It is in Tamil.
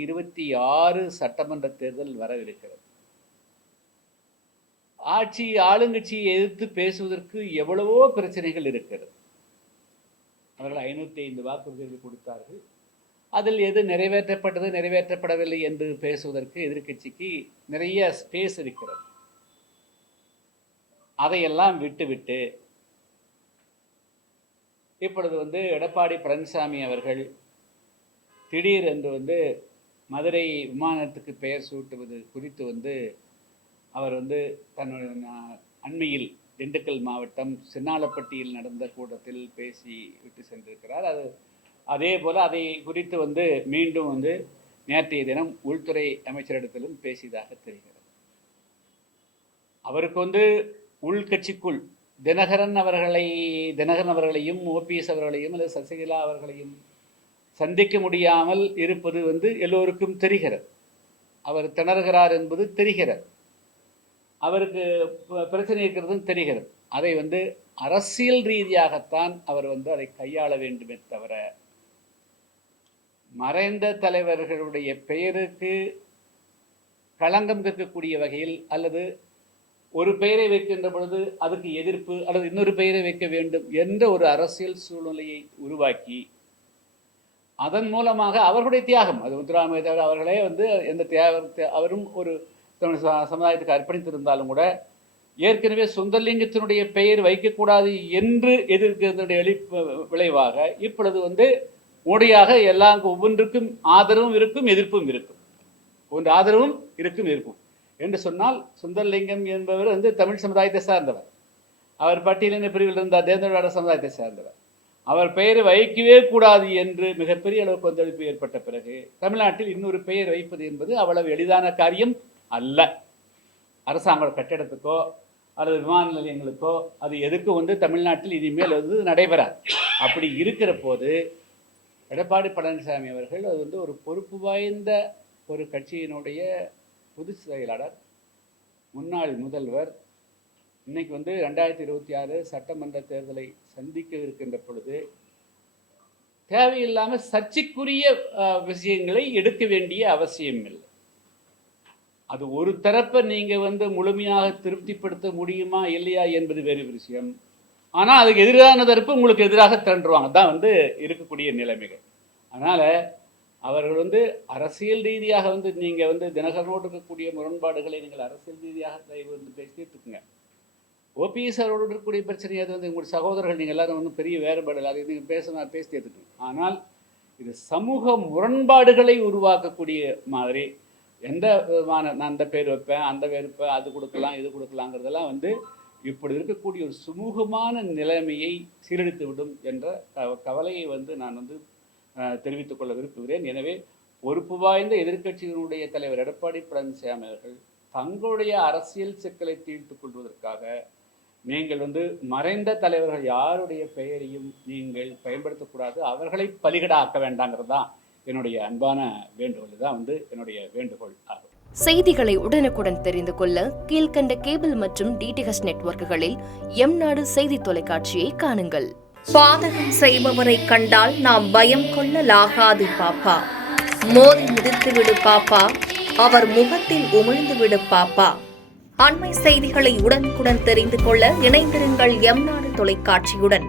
26 சட்டமன்ற தேர்தல் வரவிருக்கிறது. ஆளுங்கட்சியை எதிர்த்து பேசுவதற்கு எவ்வளவோ பிரச்சனைகள் இருக்கிறது. அவர்கள் 505 வாக்குறுதிகள் கொடுத்தார்கள். அதில் எது நிறைவேற்றப்பட்டது நிறைவேற்றப்படவில்லை என்று பேசுவதற்கு எதிர்க்கட்சிக்கு நிறைய ஸ்பேஸ் இருக்கிறது. அதையெல்லாம் விட்டுவிட்டு இப்பொழுது எடப்பாடி பழனிசாமி அவர்கள் திடீர் என்று மதுரை விமானத்துக்கு பெயர் சூட்டுவது குறித்து அவர் தன்னுடைய அண்மையில் திண்டுக்கல் மாவட்டம் சின்னாலப்பட்டியில் நடந்த கூட்டத்தில் பேசி விட்டு சென்றிருக்கிறார். அதே போல் அதை குறித்து மீண்டும் நேற்றைய தினம் உள்துறை அமைச்சரிடத்திலும் பேசியதாக தெரிகிறது. அவருக்கு உள்கட்சிக்குள் தினகரன் அவர்களையும் ஓபிஎஸ் அவர்களையும் அல்லது சசிகலா அவர்களையும் சந்திக்க முடியாமல் இருப்பது எல்லோருக்கும் தெரிகிறது. அவர் திணறுகிறார் என்பது தெரிகிறது. அவருக்கு பிரச்சனை இருக்கிறதும் தெரிகிறது. அதை அரசியல் ரீதியாகத்தான் அவர் அதை கையாள வேண்டுமே தவிர மறைந்த தலைவர்களுடைய பெயருக்கு களங்கம் கேட்கக்கூடிய வகையில் அல்லது ஒரு பெயரை வைக்கின்ற பொழுது அதுக்கு எதிர்ப்பு அல்லது இன்னொரு பெயரை வைக்க வேண்டும் என்ற ஒரு அரசியல் சூழ்நிலையை உருவாக்கி அதன் மூலமாக அவர்களுடைய தியாகம் அது முத்துராமலிங்க அவர்களே எந்த அவரும் ஒரு சமுதாயத்துக்கு அர்ப்பணித்திருந்தாலும் கூட ஏற்கனவே சுந்தரலிங்கத்தினுடைய பெயர் வைக்கக்கூடாது என்று எதிர்க்கிறதுடைய விளைவாக இப்பொழுது மோடியாக ஒவ்வொன்றுக்கும் ஆதரவும் இருக்கும் எதிர்ப்பும் இருக்கும். ஒன்று ஆதரவும் இருக்கும் எதிர்ப்பும் என்று சொன்னால் சுந்தரலிங்கம் என்பவர் தமிழ் சமுதாயத்தை சார்ந்தவர். அவர் பட்டியலின பிரிவில் இருந்தார். தேர்ந்தெடுக்கப்பட்ட சமுதாயத்தை சார்ந்தவர். அவர் பெயரை வைக்கவே கூடாது என்று மிகப்பெரிய அளவு கொந்தளிப்பு ஏற்பட்ட பிறகு தமிழ்நாட்டில் இன்னொரு பெயர் வைப்பது என்பது அவ்வளவு எளிதான காரியம் அல்ல. அரசாங்க கட்டிடத்துக்கோ அல்லது விமான நிலையங்களுக்கோ அது எதுக்கும் தமிழ்நாட்டில் இனிமேல் நடைபெறாது. அப்படி இருக்கிற போது எடப்பாடி பழனிசாமி அவர்கள் அது ஒரு பொறுப்பு வாய்ந்த ஒரு கட்சியினுடைய பொதுச் செயலாளர், முன்னாள் முதல்வர், இன்னைக்கு 2026 சட்டமன்ற தேர்தலை சந்திக்க இருக்கின்ற பொழுது தேவையில்லாமல் சர்ச்சைக்குரிய விஷயங்களை எடுக்க வேண்டிய அவசியம் இல்லை. அது ஒரு தரப்பை நீங்க முழுமையாக திருப்திப்படுத்த முடியுமா இல்லையா என்பது வேறு விஷயம். ஆனால் அதுக்கு எதிரான தரப்பு உங்களுக்கு எதிராக திரண்டுருவாங்க. தான் இருக்கக்கூடிய நிலைமைகள். அதனால அவர்கள் அரசியல் ரீதியாக நீங்க தினகரனோடு இருக்கக்கூடிய முரண்பாடுகளை நீங்கள் அரசியல் ரீதியாக பேசிட்டுருக்குங்க. ஓபிஎஸ் அவரோடு இருக்கக்கூடிய பிரச்சனை அது உங்களுடைய சகோதரர்கள் நீங்கள் எல்லாரும் பெரிய வேறுபாடு அதை நீங்கள் பேசி எடுத்துக்கணும். ஆனால் இது சமூக முரண்பாடுகளை உருவாக்கக்கூடிய மாதிரி எந்த விதமான நான் அந்த பேர் வைப்பேன் அந்த பேர் வைப்பேன் அது கொடுக்கலாம் இது கொடுக்கலாங்கிறதெல்லாம் இப்படி இருக்கக்கூடிய ஒரு சுமூகமான நிலைமையை சீரழித்து விடும் என்ற கவலையை நான் தெரிவித்துக் கொள்ள விரும்புகிறேன். எனவே பொறுப்பு வாய்ந்த எதிர்க்கட்சியினுடைய தலைவர் எடப்பாடி பழனிசாமி அவர்கள் தங்களுடைய அரசியல் சிக்கலை தீர்த்துக் கொள்வதற்காக நீங்கள் மறைந்த தலைவர்கள் யாருடைய பெயரையும் நீங்கள் பயன்படுத்தக்கூடாது, அவர்களை பலிகடாக்க வேண்டாங்கிறது தான் என்னுடைய அன்பான வேண்டுகோள். தான் என்னுடைய வேண்டுகோள் ஆகும். செய்திகளை உடனுக்குடன் தெரிந்து கொள்ள கீழ்கண்ட கேபிள் மற்றும் டிடிஎச் நெட்வொர்க்குகளில் எம்நாடு செய்தி தொலைக்காட்சியை காணுங்கள். பாதகம் செய்பவரை கண்டால் நாம் பயம் கொள்ளலாகாது பாப்பா. மோதி மிதித்துவிடு பாப்பா, அவர் முகத்தில் உமிழ்ந்துவிடு பாப்பா. அண்மை செய்திகளை உடனுக்குடன் தெரிந்து கொள்ள இணைந்திருங்கள் எம்நாடு தொலைக்காட்சியுடன்.